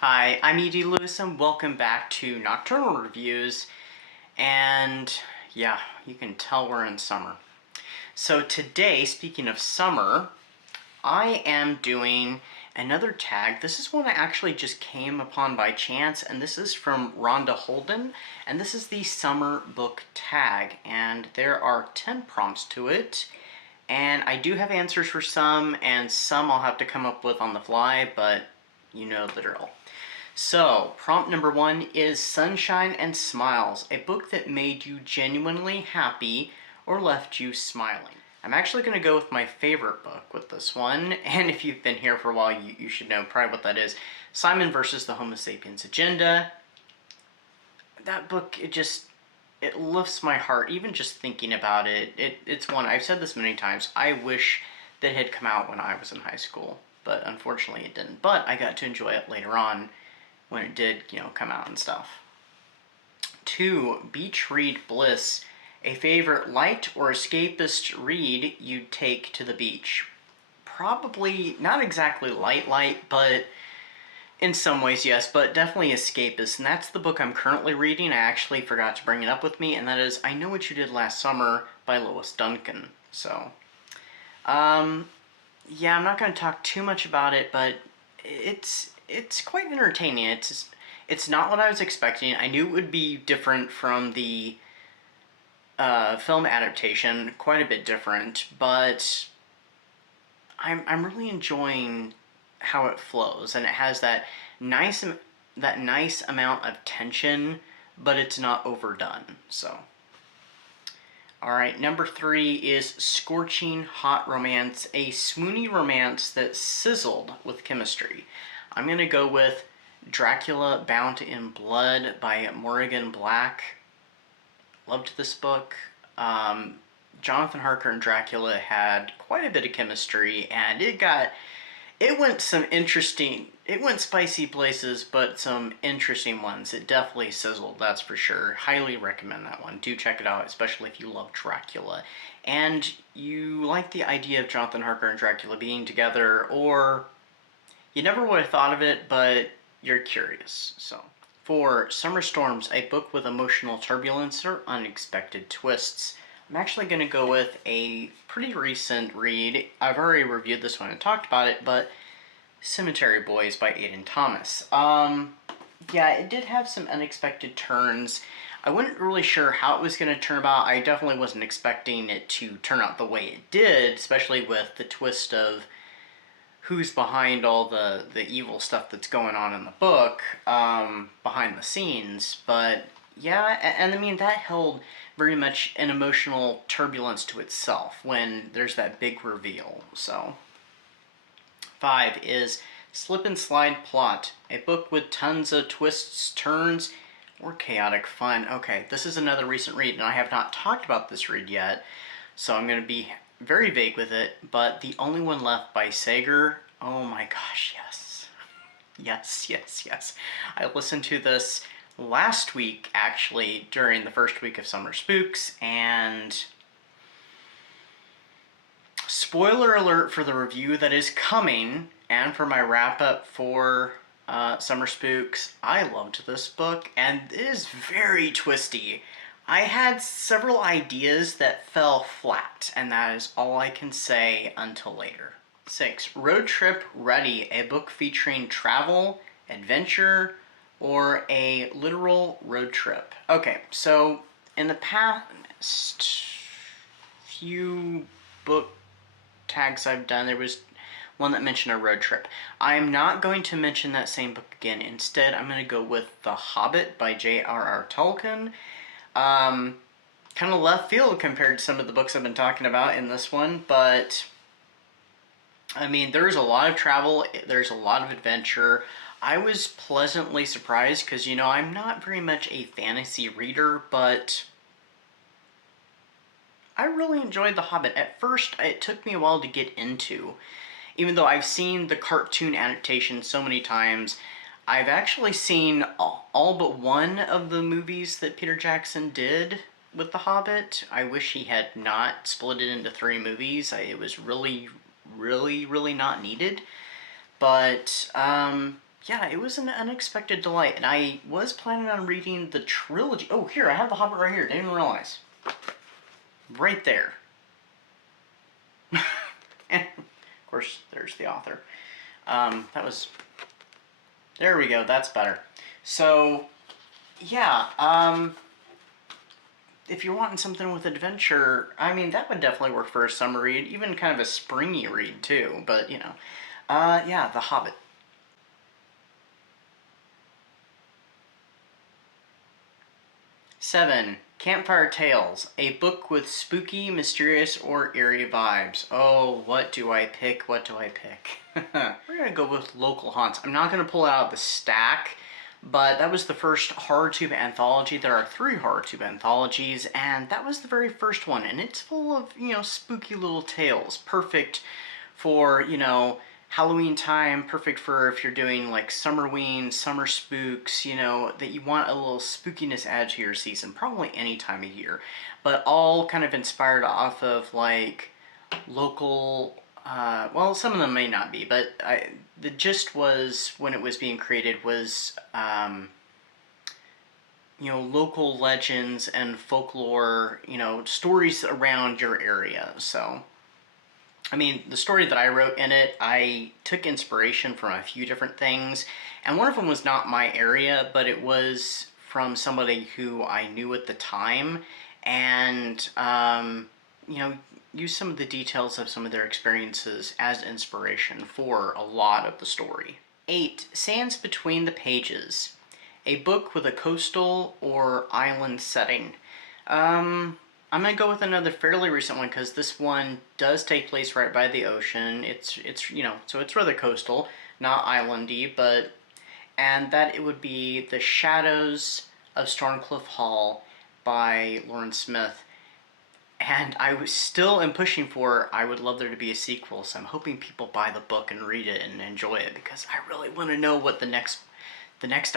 Hi, I'm E.D. Lewis and welcome back to Nocturnal Reviews, and yeah, you can tell we're in summer. So today, speaking of summer, I am doing another tag. This is one I actually just came upon by chance, and this is from Rhonda Holden, and this is the summer book tag, and there are 10 prompts to it, and I do have answers for some, and some I'll have to come up with on the fly, but you know the drill. So, prompt number 1 is Sunshine and Smiles, a book that made you genuinely happy or left you smiling. I'm actually going to go with my favorite book with this one, and if you've been here for a while, you should know probably what that is. Simon versus the Homo sapiens Agenda. That book, it lifts my heart, even just thinking about it. It's one, I've said this many times, I wish that it had come out when I was in high school, but unfortunately it didn't. But I got to enjoy it later on, when it did, come out and stuff. 2, Beach Read Bliss, a favorite light or escapist read you'd take to the beach. Probably not exactly light, but in some ways yes, but definitely escapist, and that's the book I'm currently reading. I actually forgot to bring it up with me, and that is I Know What You Did Last Summer by Lois Duncan. So, yeah, I'm not going to talk too much about it, but it's quite entertaining. It's not what I was expecting. I knew it would be different from the film adaptation, quite a bit different, but I'm really enjoying how it flows, and it has that nice amount of tension, but it's not overdone. So, all right, number 3 is Scorching Hot Romance, a swoony romance that's sizzled with chemistry. I'm going to go with Dracula Bound in Blood by Morgan Black. Loved this book. Jonathan Harker and Dracula had quite a bit of chemistry, and it went spicy places, but some interesting ones. It definitely sizzled, that's for sure. Highly recommend that one. Do check it out, especially if you love Dracula. And you like the idea of Jonathan Harker and Dracula being together, or you never would have thought of it, but you're curious. So, for Summer Storms, a book with emotional turbulence or unexpected twists, I'm actually going to go with a pretty recent read. I've already reviewed this one and talked about it, but Cemetery Boys by Aidan Thomas. Yeah, it did have some unexpected turns. I wasn't really sure how it was going to turn about. I definitely wasn't expecting it to turn out the way it did, especially with the twist of who's behind all the evil stuff that's going on in the book, behind the scenes. But yeah, and I mean, that held very much an emotional turbulence to itself when there's that big reveal. So, 5 is Slip and Slide Plot, a book with tons of twists, turns, or chaotic fun. Okay, this is another recent read, and I have not talked about this read yet, so I'm going to be very vague with it, but The Only One Left by Sager, oh my gosh, yes. Yes. I listened to this last week, actually, during the first week of Summer Spooks, and spoiler alert for the review that is coming, and for my wrap-up for Summer Spooks, I loved this book, and it is very twisty. I had several ideas that fell flat, and that is all I can say until later. 6. Road Trip Ready, a book featuring travel, adventure, or a literal road trip. Okay, so in the past few book tags I've done, there was one that mentioned a road trip. I'm not going to mention that same book again. Instead, I'm going to go with The Hobbit by J.R.R. Tolkien. Kind of left field compared to some of the books I've been talking about in this one, but I mean, there's a lot of travel, there's a lot of adventure. I was pleasantly surprised because, I'm not very much a fantasy reader, but I really enjoyed The Hobbit. At first, it took me a while to get into. Even though I've seen the cartoon adaptation so many times, I've actually seen all but one of the movies that Peter Jackson did with The Hobbit. I wish he had not split it into 3 movies. It was really not needed. But, yeah, it was an unexpected delight, and I was planning on reading the trilogy. Oh, here, I have The Hobbit right here. Didn't even realize. Right there. And, of course, there's the author. That was... There we go, that's better. So, yeah, if you're wanting something with adventure, I mean, that would definitely work for a summer read, even kind of a springy read, too, but, you know. Yeah, The Hobbit. 7. Campfire Tales, a book with spooky, mysterious, or eerie vibes. Oh, what do I pick? What do I pick? We're gonna go with Local Haunts. I'm not gonna pull out the stack, but that was the first HorrorTube anthology. There are 3 HorrorTube anthologies, and that was the very first one, and it's full of, you know, spooky little tales. Perfect for, you know, Halloween time, perfect for if you're doing like Summerween, summer spooks, you know, that you want a little spookiness added to your season, probably any time of year, but all kind of inspired off of like local, well, some of them may not be, but the gist was, when it was being created, was, you know, local legends and folklore, you know, stories around your area, so... I mean, the story that I wrote in it, I took inspiration from a few different things, and one of them was not my area, but it was from somebody who I knew at the time, and, you know, used some of the details of some of their experiences as inspiration for a lot of the story. 8. Sands Between the Pages, a book with a coastal or island setting. I'm gonna go with another fairly recent one because this one does take place right by the ocean. It's you know, so it's rather coastal, not islandy, but... And that it would be The Shadows of Stormcliff Hall by Lauren Smith. And I was still am pushing for, I would love there to be a sequel, so I'm hoping people buy the book and read it and enjoy it, because I really want to know what the next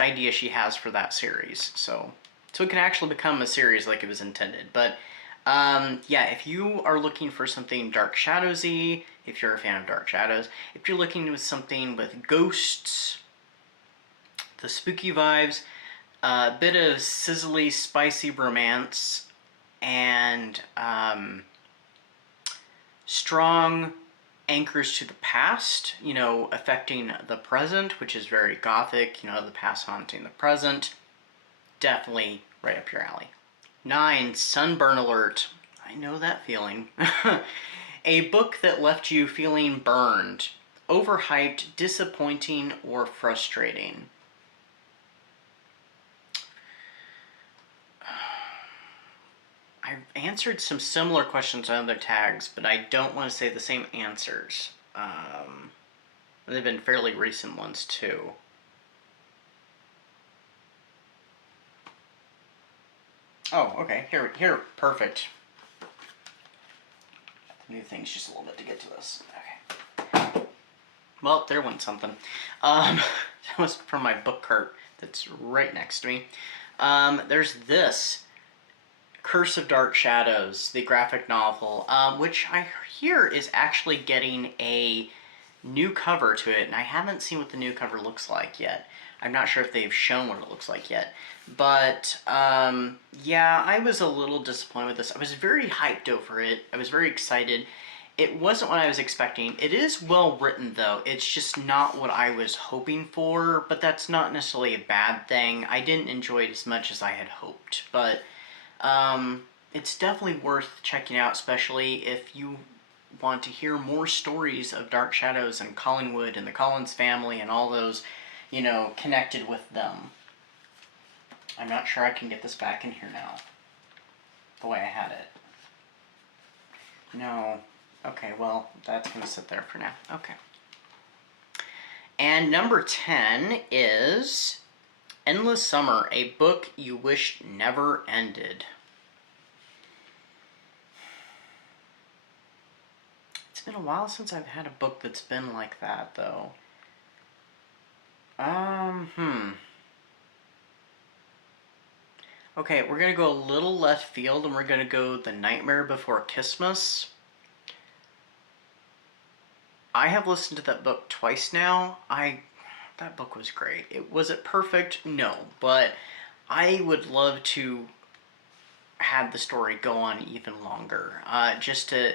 idea she has for that series. So it can actually become a series like it was intended. But yeah, if you are looking for something Dark Shadowsy, if you're a fan of Dark Shadows, if you're looking with something with ghosts, the spooky vibes, a bit of sizzly, spicy romance, and strong anchors to the past, you know, affecting the present, which is very gothic, you know, the past haunting the present, definitely right up your alley. 9. Sunburn Alert. I know that feeling. A book that left you feeling burned, overhyped, disappointing, or frustrating. I've answered some similar questions on other tags, but I don't want to say the same answers. They've been fairly recent ones, too. Oh, okay. Here, perfect. New things just a little bit to get to this. Okay. Well, there went something. That was from my book cart that's right next to me. There's this, Curse of Dark Shadows, the graphic novel, which I hear is actually getting a new cover to it, and I haven't seen what the new cover looks like yet. I'm not sure if they've shown what it looks like yet. But, yeah, I was a little disappointed with this. I was very hyped over it. I was very excited. It wasn't what I was expecting. It is well written, though. It's just not what I was hoping for, but that's not necessarily a bad thing. I didn't enjoy it as much as I had hoped, but it's definitely worth checking out, especially if you want to hear more stories of Dark Shadows and Collingwood and the Collins family and all those, you know, connected with them. I'm not sure I can get this back in here now, the way I had it. No. Okay, well, that's going to sit there for now. Okay. And number 10 is Endless Summer, a book you wish never ended. It's been a while since I've had a book that's been like that, though. Okay, we're going to go a little left field, and we're going to go The Nightmare Before Christmas. I have listened to that book twice now. I that book was great. Was it perfect? No, but I would love to have the story go on even longer. Just to,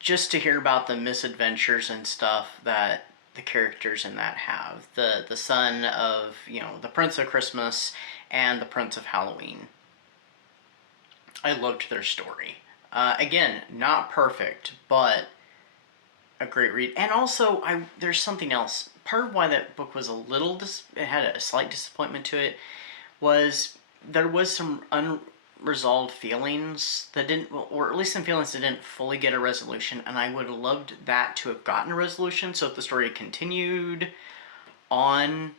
just to hear about the misadventures and stuff that the characters in that have. The son of, the Prince of Christmas and the Prince of Halloween. I loved their story. Again, not perfect, but a great read. And also, there's something else. Part of why that book was it had a slight disappointment to it, was there was some unresolved feelings that didn't, or at least some feelings that didn't fully get a resolution, and I would have loved that to have gotten a resolution. So if the story continued on,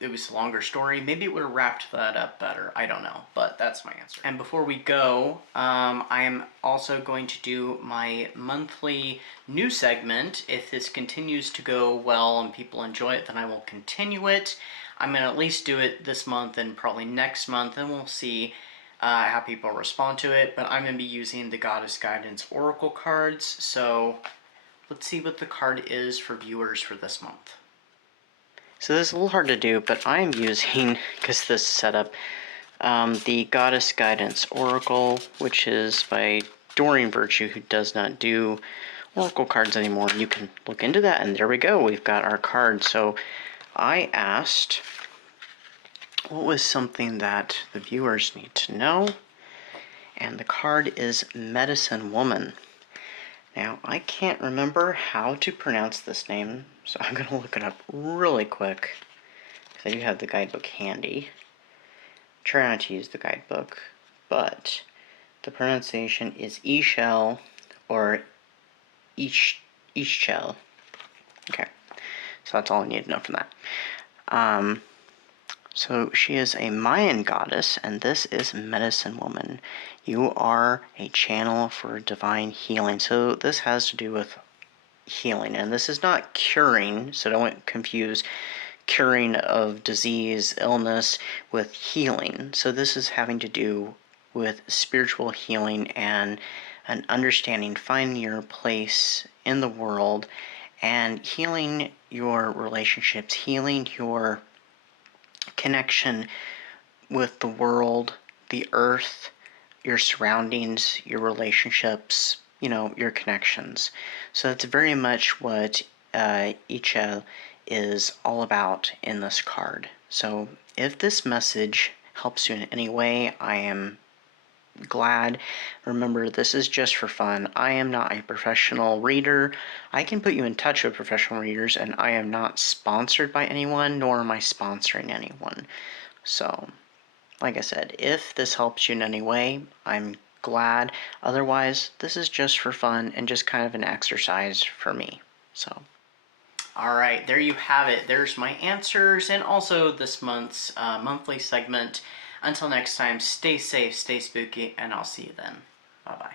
it was a longer story, maybe it would have wrapped that up better. I don't know, but that's my answer. And before we go, I am also going to do my monthly news segment. If this continues to go well and people enjoy it, then I will continue it. I'm going to at least do it this month and probably next month, and we'll see how people respond to it. But I'm going to be using the Goddess Guidance Oracle cards, so let's see what the card is for viewers for this month. So this is a little hard to do, but I'm using, because this is set up, the Goddess Guidance Oracle, which is by Doreen Virtue, who does not do Oracle cards anymore. You can look into that, and there we go. We've got our card. So I asked, what was something that the viewers need to know? And the card is Medicine Woman. Now, I can't remember how to pronounce this name, so I'm going to look it up really quick, because I do have the guidebook handy. Try not to use the guidebook, but the pronunciation is Ishel or Ishel. Okay, so that's all I need to know from that. So she is a Mayan goddess, and this is Medicine Woman. You are a channel for divine healing. So this has to do with healing, and this is not curing, so don't confuse curing of disease, illness with healing. So this is having to do with spiritual healing and an understanding, finding your place in the world, and healing your relationships, healing your connection with the world, the earth, your surroundings, your relationships, your connections. So that's very much what Ichel is all about in this card. So if this message helps you in any way, I am glad. Remember, this is just for fun. I am not a professional reader. I can put you in touch with professional readers, and I am not sponsored by anyone, nor am I sponsoring anyone. So, like I said, if this helps you in any way, I'm glad. Otherwise, this is just for fun and just kind of an exercise for me. So, alright, there you have it. There's my answers and also this month's monthly segment. Until next time, stay safe, stay spooky, and I'll see you then. Bye-bye.